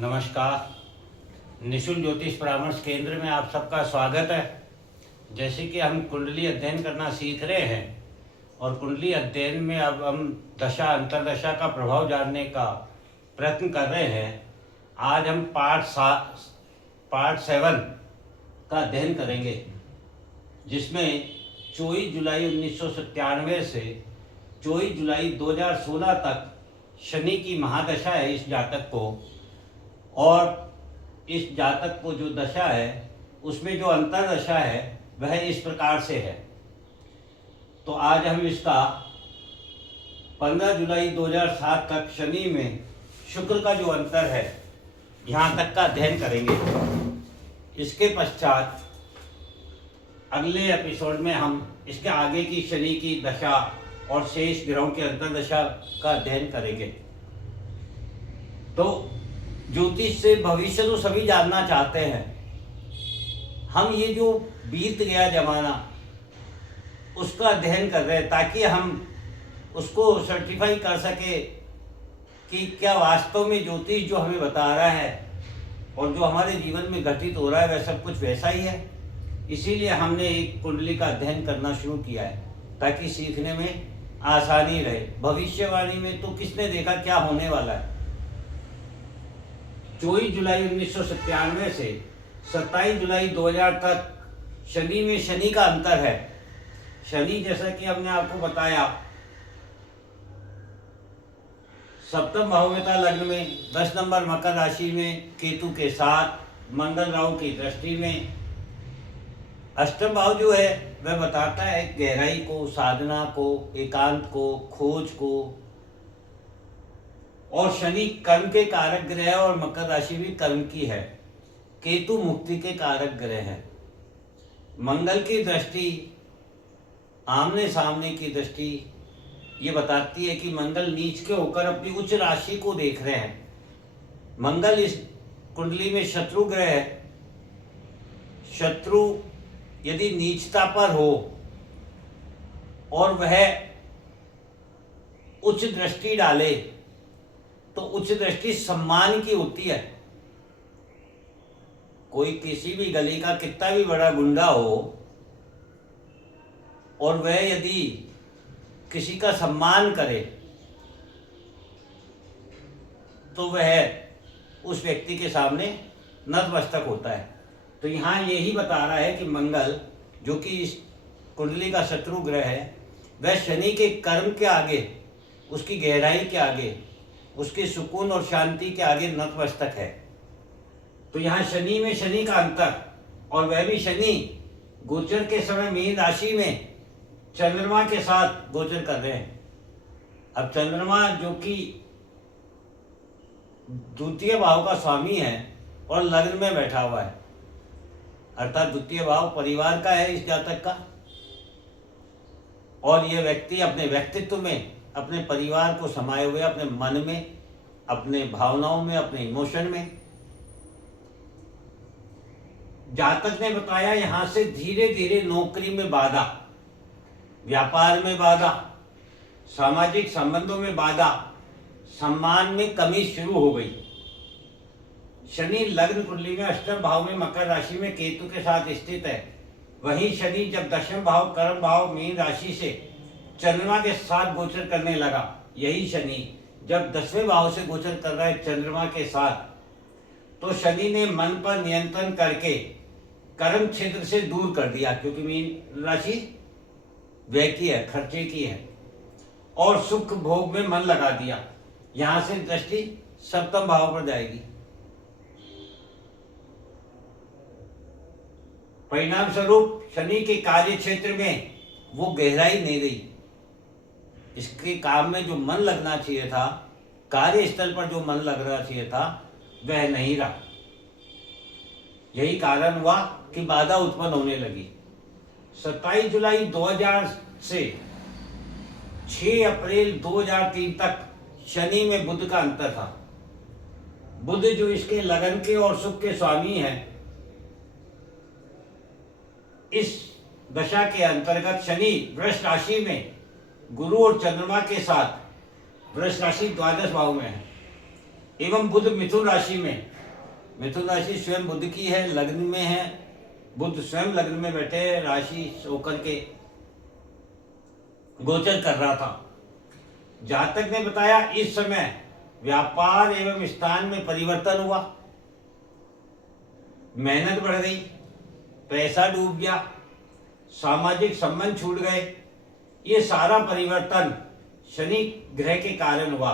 नमस्कार। निशुल्क ज्योतिष परामर्श केंद्र में आप सबका स्वागत है। जैसे कि हम कुंडली अध्ययन करना सीख रहे हैं और कुंडली अध्ययन में अब हम दशा अंतरदशा का प्रभाव जानने का प्रयत्न कर रहे हैं। आज हम पार्ट 7 का अध्ययन करेंगे, जिसमें 24 जुलाई 1997 से 24 जुलाई 2016 तक शनि की महादशा है इस जातक को, और इस जातक को जो दशा है उसमें जो अंतरदशा है वह इस प्रकार से है। तो आज हम इसका 15 जुलाई 2007 तक शनि में शुक्र का जो अंतर है यहाँ तक का अध्ययन करेंगे। इसके पश्चात अगले एपिसोड में हम इसके आगे की शनि की दशा और शेष ग्रहों के अंतरदशा का अध्ययन करेंगे। तो ज्योतिष से भविष्य तो सभी जानना चाहते हैं। हम ये जो बीत गया जमाना उसका अध्ययन कर रहे हैं ताकि हम उसको सर्टिफाई कर सके कि क्या वास्तव में ज्योतिष जो हमें बता रहा है और जो हमारे जीवन में घटित हो रहा है वह सब कुछ वैसा ही है। इसीलिए हमने एक कुंडली का अध्ययन करना शुरू किया है ताकि सीखने में आसानी रहे। भविष्यवाणी में तो किसने देखा क्या होने वाला है। 24 जुलाई 1997 से 27 जुलाई 2000 तक शनि में शनि का अंतर है। शनि जैसा कि हमने आपको बताया सप्तम भाव में था, लग्न में 10 नंबर मकर राशि में केतु के साथ मंगल राहु की दृष्टि में। अष्टम भाव जो है वह बताता है गहराई को, साधना को, एकांत को, खोज को, और शनि कर्म के कारक ग्रह है और मकर राशि भी कर्म की है। केतु मुक्ति के कारक ग्रह है। मंगल की दृष्टि, आमने सामने की दृष्टि, ये बताती है कि मंगल नीच के होकर अपनी उच्च राशि को देख रहे हैं। मंगल इस कुंडली में शत्रु ग्रह है। शत्रु यदि नीचता पर हो और वह उच्च दृष्टि डाले तो उच्च दृष्टि सम्मान की होती है। कोई किसी भी गली का कितना भी बड़ा गुंडा हो और वह यदि किसी का सम्मान करे तो वह उस व्यक्ति के सामने नतमस्तक होता है। तो यहाँ यही बता रहा है कि मंगल जो कि इस कुंडली का शत्रु ग्रह है वह शनि के कर्म के आगे, उसकी गहराई के आगे, उसके सुकून और शांति के आगे नतमस्तक है। तो यहाँ शनि में शनि का अंतर, और वह भी शनि गोचर के समय मीन राशि में चंद्रमा के साथ गोचर कर रहे हैं। अब चंद्रमा जो कि द्वितीय भाव का स्वामी है और लग्न में बैठा हुआ है, अर्थात द्वितीय भाव परिवार का है इस जातक का, और यह व्यक्ति अपने व्यक्तित्व में अपने परिवार को समाये हुए, अपने मन में, अपने भावनाओं में, अपने इमोशन में। जातक ने बताया यहां से धीरे धीरे नौकरी में बाधा, व्यापार में बाधा, सामाजिक संबंधों में बाधा, सम्मान में कमी शुरू हो गई। शनि लग्न कुंडली में अष्टम भाव में मकर राशि में केतु के साथ स्थित है। वहीं शनि जब दशम भाव कर्म भाव मीन राशि से चंद्रमा के साथ गोचर करने लगा, यही शनि जब 10वें भाव से गोचर कर रहा है चंद्रमा के साथ, तो शनि ने मन पर नियंत्रण करके कर्म क्षेत्र से दूर कर दिया, क्योंकि मीन राशि व्यय की है, खर्चे की है, और सुख भोग में मन लगा दिया। यहां से दृष्टि सप्तम भाव पर जाएगी। परिणाम स्वरूप शनि के कार्य क्षेत्र में वो गहराई नहीं रही। इसके काम में जो मन लगना चाहिए था, कार्यस्थल पर जो मन लग रहा चाहिए था, वह नहीं रहा। यही कारण हुआ कि बाधा उत्पन्न होने लगी। 27 जुलाई 2000 से 6 अप्रैल 2003 तक शनि में बुध का अंतर था। बुध जो इसके लगन के और सुख के स्वामी हैं, इस दशा के अंतर्गत शनि वृष राशि में गुरु और चंद्रमा के साथ वृष राशि द्वादश भाव में है। एवं बुध मिथुन राशि में, मिथुन राशि स्वयं बुध की है, लग्न में है, बुध स्वयं लग्न में बैठे राशि होकर के गोचर कर रहा था। जातक ने बताया इस समय व्यापार एवं स्थान में परिवर्तन हुआ, मेहनत बढ़ गई, पैसा डूब गया, सामाजिक संबंध छूट गए। ये सारा परिवर्तन शनि ग्रह के कारण हुआ,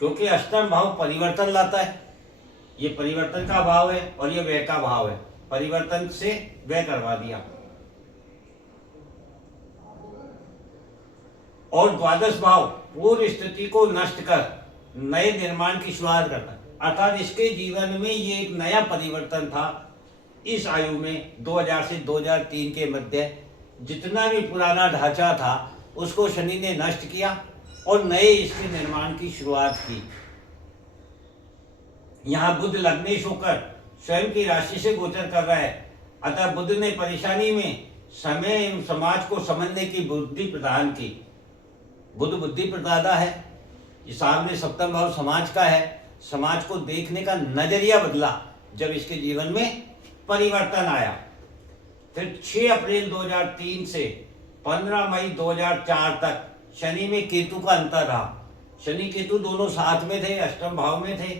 क्योंकि अष्टम भाव परिवर्तन लाता है। ये परिवर्तन का भाव है और ये व्यय का भाव है, परिवर्तन से व्यय करवा दिया। और द्वादश भाव पूर्व स्थिति को नष्ट कर नए निर्माण की शुरुआत करता है, अर्थात इसके जीवन में ये एक नया परिवर्तन था। इस आयु में 2000 से 2003 के मध्य जितना भी पुराना ढांचा था उसको शनि ने नष्ट किया और नए इसके निर्माण की शुरुआत की। यहाँ बुध लग्नेश होकर स्वयं की राशि से गोचर कर रहा है, अतः बुध ने परेशानी में समय एवं समाज को समझने की बुद्धि प्रदान की। बुध बुद्धि प्रदाता है, ये सामने सप्तम भाव समाज का है, समाज को देखने का नजरिया बदला जब इसके जीवन में परिवर्तन आया। फिर 6 अप्रैल 2003 से 15 मई 2004 तक शनि में केतु का अंतर रहा। शनि केतु दोनों साथ में थे, अष्टम भाव में थे,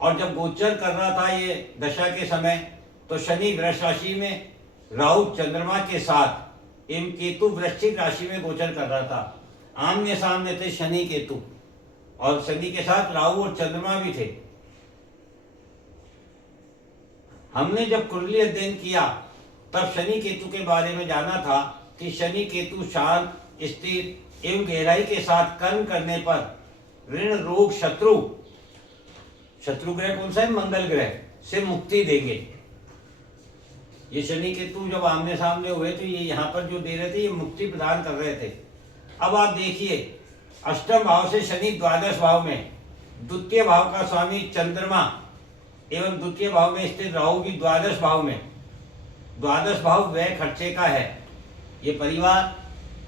और जब गोचर कर रहा था ये दशा के समय, तो शनि वृष राशि में राहु चंद्रमा के साथ एवं केतु वृश्चिक राशि में गोचर कर रहा था। आमने सामने थे शनि केतु, और शनि के साथ राहु और चंद्रमा भी थे। हमने जब कुंडली अध्ययन किया तब शनि केतु के बारे में जाना था कि शनि केतु शांत, स्थिर एवं गहराई के साथ कर्म करने पर ऋण, रोग, शत्रु ग्रह कौन सा है? मंगल ग्रह से मुक्ति देंगे। ये शनि केतु जब आमने सामने हुए तो ये यहाँ पर जो दे रहे थे, ये मुक्ति प्रदान कर रहे थे। अब आप देखिए, अष्टम भाव से शनि द्वादश भाव में, द्वितीय भाव का स्वामी चंद्रमा एवं द्वितीय भाव में स्थित राहु भी द्वादश भाव में। द्वादश भाव व्यय खर्चे का है। ये परिवार,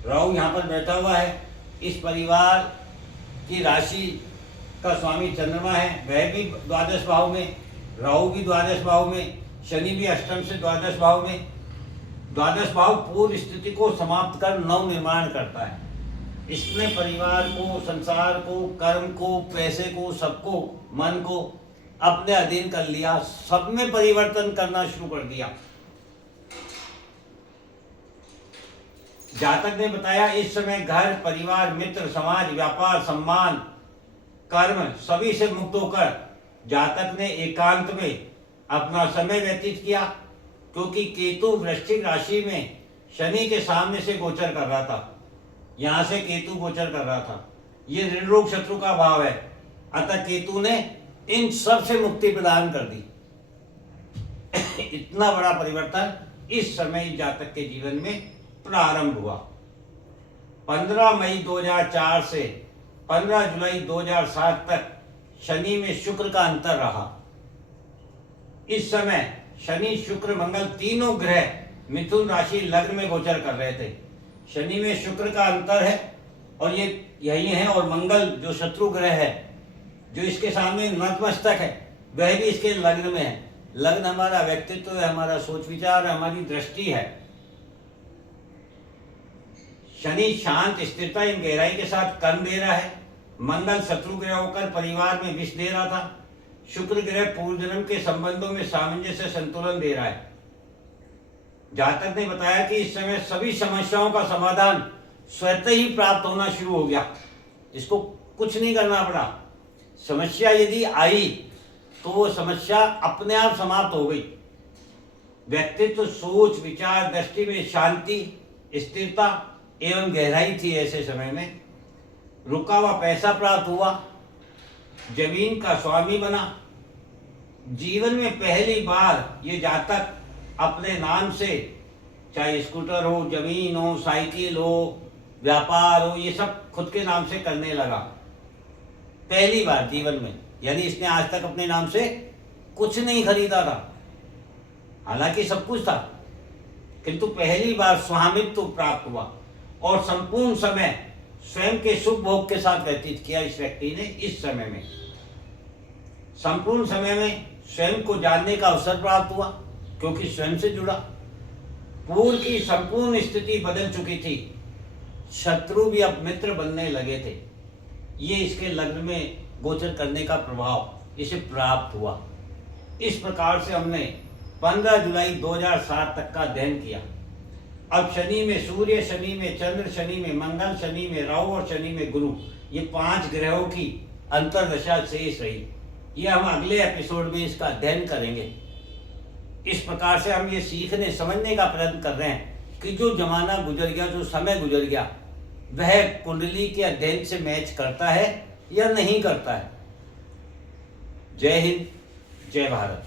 राहु यहाँ पर बैठा हुआ है, इस परिवार की राशि का स्वामी चंद्रमा है, वह भी द्वादश भाव में, राहु भी द्वादश भाव में, शनि भी अष्टम से द्वादश भाव में। द्वादश भाव पूर्व स्थिति को समाप्त कर नव निर्माण करता है। इसने परिवार को, संसार को, कर्म को, पैसे को, सबको, मन को अपने अधीन कर लिया, सब में परिवर्तन करना शुरू कर दिया। जातक ने बताया इस समय घर, परिवार, मित्र, समाज, व्यापार, सम्मान, कर्म सभी से मुक्त होकर जातक ने एकांत में अपना समय व्यतीत किया, क्योंकि केतु वृश्चिक राशि में शनि के सामने से गोचर कर रहा था। यहाँ से केतु गोचर कर रहा था। ये ऋण, रोग, शत्रु का भाव है, अतः केतु ने इन सब से मुक्ति प्रदान कर दी। इतना बड़ा परिवर्तन इस समय जातक के जीवन में प्रारंभ हुआ। 15 मई 2004 से 15 जुलाई 2007 तक शनि में शुक्र का अंतर रहा। इस समय शनि, शुक्र, मंगल तीनों ग्रह मिथुन राशि लग्न में गोचर कर रहे थे। शनि में शुक्र का अंतर है और ये यही है, और मंगल जो शत्रु ग्रह है, जो इसके सामने नतमस्तक है, वह भी इसके लग्न में है। लग्न हमारा व्यक्तित्व है, हमारा सोच विचार, हमारी दृष्टि है। शनि शांत, स्थिरता एवं गहराई के साथ कर्म दे रहा है। मंगल शत्रु ग्रह होकर परिवार में विष दे रहा था। शुक्र ग्रह पूर्व जन्म के संबंधों में सामंजस्य, संतुलन दे रहा है। जातक ने बताया कि इस समय सभी समस्याओं का समाधान स्वतः ही प्राप्त होना शुरू हो गया, इसको कुछ नहीं करना पड़ा। समस्या यदि आई तो वो समस्या अपने आप समाप्त हो गई। व्यक्तित्व, सोच, विचार, दृष्टि में शांति, स्थिरता एवं गहराई थी। ऐसे समय में रुका हुआ पैसा प्राप्त हुआ, जमीन का स्वामी बना। जीवन में पहली बार ये जातक अपने नाम से, चाहे स्कूटर हो, जमीन हो, साइकिल हो, व्यापार हो, ये सब खुद के नाम से करने लगा पहली बार जीवन में। यानी इसने आज तक अपने नाम से कुछ नहीं खरीदा था, हालांकि सब कुछ था, किंतु पहली बार स्वामित्व प्राप्त हुआ और संपूर्ण समय स्वयं के सुख भोग के साथ व्यतीत किया इस व्यक्ति ने। इस समय में संपूर्ण समय में स्वयं को जानने का अवसर प्राप्त हुआ, क्योंकि स्वयं से जुड़ा। पूर्व की संपूर्ण स्थिति बदल चुकी थी, शत्रु भी अब मित्र बनने लगे थे। ये इसके लग्न में गोचर करने का प्रभाव इसे प्राप्त हुआ। इस प्रकार से हमने 15 जुलाई 2007 तक का अध्ययन किया। अब शनि में सूर्य, शनि में चंद्र, शनि में मंगल, शनि में राहु और शनि में गुरु, ये 5 ग्रहों की अंतर्दशा शेष रही। ये हम अगले एपिसोड में इसका अध्ययन करेंगे। इस प्रकार से हम ये सीखने समझने का प्रयत्न कर रहे हैं कि जो जमाना गुजर गया, जो समय गुजर गया, वह कुंडली के अध्ययन से मैच करता है या नहीं करता है। जय हिंद, जय भारत।